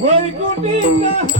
Guaricutita.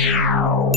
how